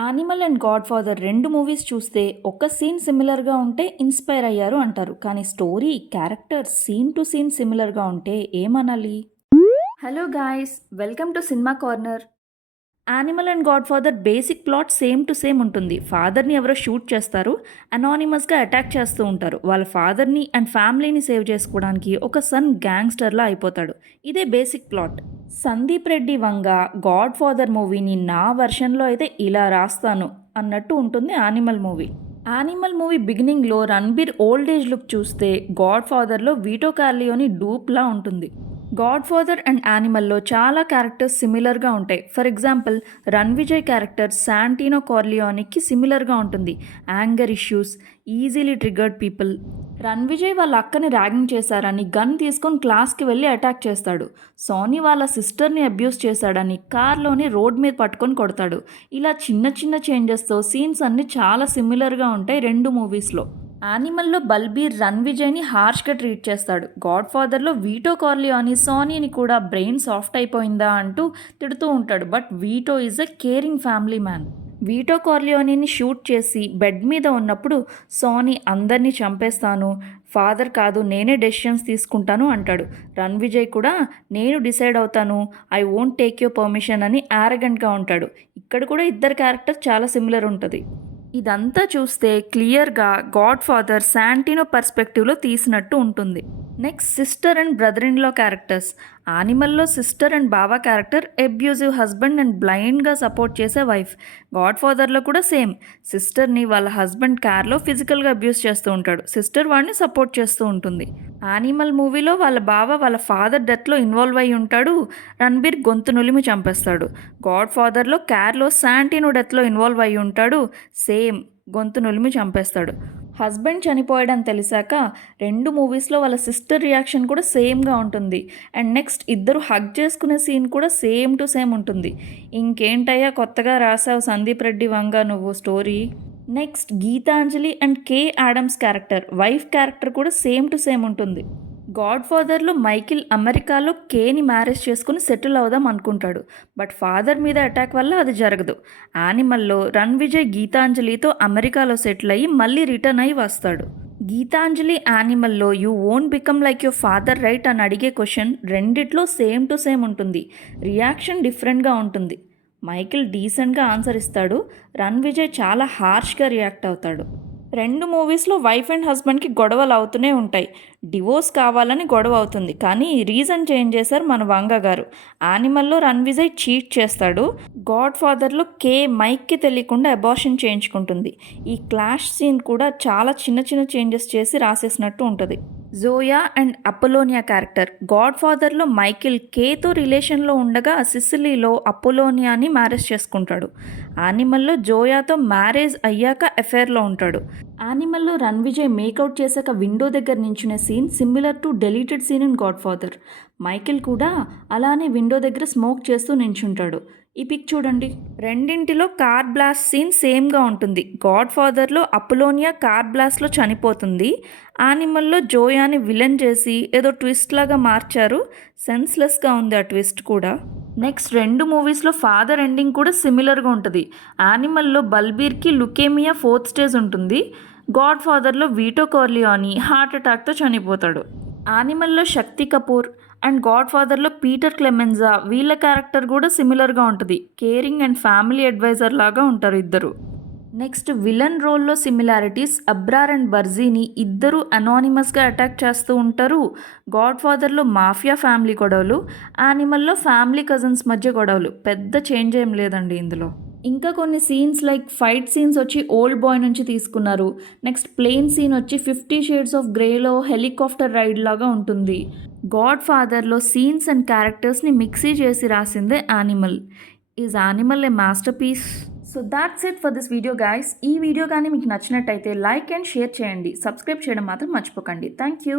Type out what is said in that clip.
'Animal' and 'Godfather' 2 movies చూస్తే ఒక scene సిమిలర్‌గా ఉంటే ఇన్‌స్పైర్ అయ్యారు అంటారు. కానీ story, characters scene to scene సిమిలర్‌గా ఉంటే ఏమనాలి? Hello guys! Welcome to cinema corner. 'Animal' and 'Godfather' basic plot same to same ఉంటుంది. ఫాదర్‌ని ఎవరో షూట్ చేస్తారు. అనానిమస్‌గా అటాక్ చేస్తూ ఉంటారు. వాళ్ళ ఫాదర్‌ని అండ్ ఫ్యామిలీని సేవ్ చేసుకోవడానికి ఒక సన్ గ్యాంగ్‌స్టర్‌లా అయిపోతాడు. ఇదే బేసిక్ ప్లాట్. సందీప్ రెడ్డి వంగ 'గాడ్ ఫాదర్' మూవీని నా వెర్షన్‌లో అయితే ఇలా రాస్తాను అన్నట్టు ఉంటుంది 'యానిమల్' మూవీ. 'యానిమల్' మూవీ బిగినింగ్‌లో రణ్బీర్ ఓల్డ్ ఏజ్ లుక్ చూస్తే 'గాడ్ ఫాదర్‌లో వీటో కార్లియోని డూప్‌లా ఉంటుంది. 'గాడ్ ఫాదర్' అండ్ 'యానిమల్‌లో చాలా క్యారెక్టర్స్ సిమిలర్‌గా ఉంటాయి. ఫర్ ఎగ్జాంపుల్ విజయ్ క్యారెక్టర్ శాంటినో కార్లియోనికి సిమిలర్‌గా ఉంటుంది. Anger issues, easily triggered people. Vijay వాళ్ళ అక్కని ర్యాగింగ్ చేశారని గన్ తీసుకొని క్లాస్కి వెళ్ళి అటాక్ చేస్తాడు. సోనీ వాళ్ళ సిస్టర్ని అబ్యూస్ చేశాడని కార్లోని రోడ్ మీద పట్టుకొని కొడతాడు. ఇలా చిన్న చిన్న చేంజెస్తో సీన్స్ అన్నీ చాలా సిమిలర్గా ఉంటాయి 2 మూవీస్లో. 'యానిమల్'లో బల్బీర్ విజయ్ని హార్ష్గా ట్రీట్ చేస్తాడు. 'గాడ్ ఫాదర్'లో వీటో కార్లియోని సోనీని కూడా బ్రెయిన్ సాఫ్ట్ అయిపోయిందా అంటూ తిడుతూ ఉంటాడు. But Vito is a caring family man. Vito కార్లియోనీని షూట్ చేసి బెడ్ మీద ఉన్నప్పుడు సోనీ అందరినీ చంపేస్తాను, ఫాదర్ కాదు నేనే డెసిషన్స్ తీసుకుంటాను అంటాడు. విజయ్ కూడా నేను డిసైడ్ అవుతాను, I won't take your permission అని యారగెంట్గా ఉంటాడు. ఇక్కడ కూడా ఇద్దరు క్యారెక్టర్ చాలా సిమిలర్ ఉంటుంది. ఇదంతా చూస్తే క్లియర్గా 'గాడ్ ఫాదర్' శాంటినో పర్స్పెక్టివ్లో తీసినట్టు ఉంటుంది. Next sister and brother in law characters. 'యానిమల్'లో సిస్టర్ అండ్ బావ క్యారెక్టర్ అబ్యూజివ్ హస్బెండ్ అండ్ బ్లైండ్గా సపోర్ట్ చేసే వైఫ్. 'గాడ్ ఫాదర్'లో కూడా సేమ్. సిస్టర్ని వాళ్ళ హస్బెండ్ కార్లో ఫిజికల్గా అబ్యూస్ చేస్తూ ఉంటాడు. సిస్టర్ వాడిని సపోర్ట్ చేస్తూ ఉంటుంది. 'యానిమల్' మూవీలో వాళ్ళ బావ వాళ్ళ ఫాదర్ డెత్లో ఇన్వాల్వ్ అయి ఉంటాడు. రణ్బీర్ గొంతు నులిమి చంపేస్తాడు. 'గాడ్ ఫాదర్'లో కార్లో శాంటినో డెత్లో ఇన్వాల్వ్ అయి ఉంటాడు. సేమ్ గొంతు నులిమి చంపేస్తాడు. హస్బెండ్ చనిపోయాడని తెలిసాక 2 మూవీస్లో వాళ్ళ సిస్టర్ రియాక్షన్ కూడా సేమ్గా ఉంటుంది. అండ్ నెక్స్ట్ ఇద్దరు హగ్ చేసుకునే సీన్ కూడా సేమ్ టు సేమ్ ఉంటుంది. ఇంకేంటయ్యా కొత్తగా రాసావు సందీప్ రెడ్డి వంగ నువ్వు story. Next Geetanjali and Kay Adams character, wife character కూడా సేమ్ టు సేమ్ ఉంటుంది. 'గాడ్ ఫాదర్'లో మైకిల్ అమెరికాలో కేని మ్యారేజ్ చేసుకుని సెటిల్ అవుదాం అనుకుంటాడు. బట్ ఫాదర్ మీద అటాక్ వల్ల అది జరగదు. 'యానిమల్'లో విజయ్ గీతాంజలితో అమెరికాలో సెటిల్ అయ్యి మళ్ళీ రిటర్న్ అయ్యి వస్తాడు. గీతాంజలి 'యానిమల్'లో you won't become like your father right అని అడిగే క్వశ్చన్ రెండిట్లో సేమ్ టు సేమ్ ఉంటుంది. రియాక్షన్ డిఫరెంట్గా ఉంటుంది. మైకిల్ డీసెంట్గా ఆన్సర్ ఇస్తాడు. విజయ్ చాలా హార్ష్గా రియాక్ట్ అవుతాడు. 2 మూవీస్లో వైఫ్ అండ్ హస్బెండ్కి గొడవలు అవుతూనే ఉంటాయి. డివోర్స్ కావాలని గొడవ అవుతుంది. కానీ రీజన్ చేంజ్ చేశారు మన వంగ గారు. 'యానిమల్'లో విజయ్ చీట్ చేస్తాడు. 'గాడ్ ఫాదర్'లో కే మైక్కి తెలియకుండా అబార్షన్ చేయించుకుంటుంది. ఈ క్లాష్ సీన్ కూడా చాలా చిన్న చిన్న చేంజెస్ చేసి రాసేసినట్టు ఉంటుంది. Zoya and Apollonia character. 'God ఫాదర్'లో మైకిల్ కేతో రిలేషన్లో ఉండగా సిసిలీలో అపోలోనియాని మ్యారేజ్ చేసుకుంటాడు. 'యానిమల్'లో జోయాతో మ్యారేజ్ అయ్యాక అఫేర్లో ఉంటాడు. 'యానిమల్'లో విజయ్ మేకౌట్ చేశాక విండో దగ్గర నించునే scene similar to deleted scene in 'God ఫాదర్'. మైకిల్ కూడా అలానే విండో దగ్గర స్మోక్ చేస్తూ నించుంటాడు. ఈ పిక్ చూడండి. రెండింటిలో కార్ బ్లాస్ట్ సీన్ సేమ్గా ఉంటుంది. 'గాడ్ ఫాదర్'లో అపోలోనియా కార్ బ్లాస్ట్లో చనిపోతుంది. 'యానిమల్'లో జోయాని విలన్ చేసి ఏదో ట్విస్ట్ లాగా మార్చారు. సెన్స్లెస్గా ఉంది ఆ ట్విస్ట్ కూడా. నెక్స్ట్ 2 మూవీస్లో ఫాదర్ ఎండింగ్ కూడా సిమిలర్గా ఉంటుంది. 'యానిమల్'లో బల్బీర్కి లుకేమియా 4th స్టేజ్ ఉంటుంది. 'గాడ్ ఫాదర్'లో వీటో కార్లియోని హార్ట్ అటాక్తో చనిపోతాడు. 'యానిమల్'లో శక్తి కపూర్ అండ్ 'గాడ్ ఫాదర్'లో పీటర్ క్లెమెన్జా వీళ్ళ క్యారెక్టర్ కూడా సిమిలర్గా ఉంటుంది. కేరింగ్ అండ్ ఫ్యామిలీ అడ్వైజర్ లాగా ఉంటారు ఇద్దరు. నెక్స్ట్ విలన్ రోల్లో సిమిలారిటీస్. అబ్రార్ అండ్ బర్జీని ఇద్దరు అనానిమస్గా అటాక్ చేస్తూ ఉంటారు. 'గాడ్ ఫాదర్'లో మాఫియా ఫ్యామిలీ గొడవలు, 'యానిమల్'లో ఫ్యామిలీ కజిన్స్ మధ్య గొడవలు. పెద్ద చేంజ్ ఏం లేదండి ఇందులో. ఇంకా కొన్ని సీన్స్ లైక్ ఫైట్ సీన్స్ వచ్చి ఓల్డ్ బాయ్ నుంచి తీసుకున్నారు. నెక్స్ట్ ప్లేన్ సీన్ వచ్చి 50 షేడ్స్ ఆఫ్ గ్రేలో హెలికాప్టర్ రైడ్ లాగా ఉంటుంది. 'గాడ్ ఫాదర్'లో సీన్స్ అండ్ క్యారెక్టర్స్ని మిక్సీ చేసి రాసిందే 'యానిమల్'. Is 'Animal' a masterpiece? So that's it for this video guys. ఈ వీడియో కానీ మీకు నచ్చినట్టయితే లైక్ అండ్ షేర్ చేయండి. సబ్స్క్రైబ్ చేయడం మాత్రం మర్చిపోకండి. Thank you.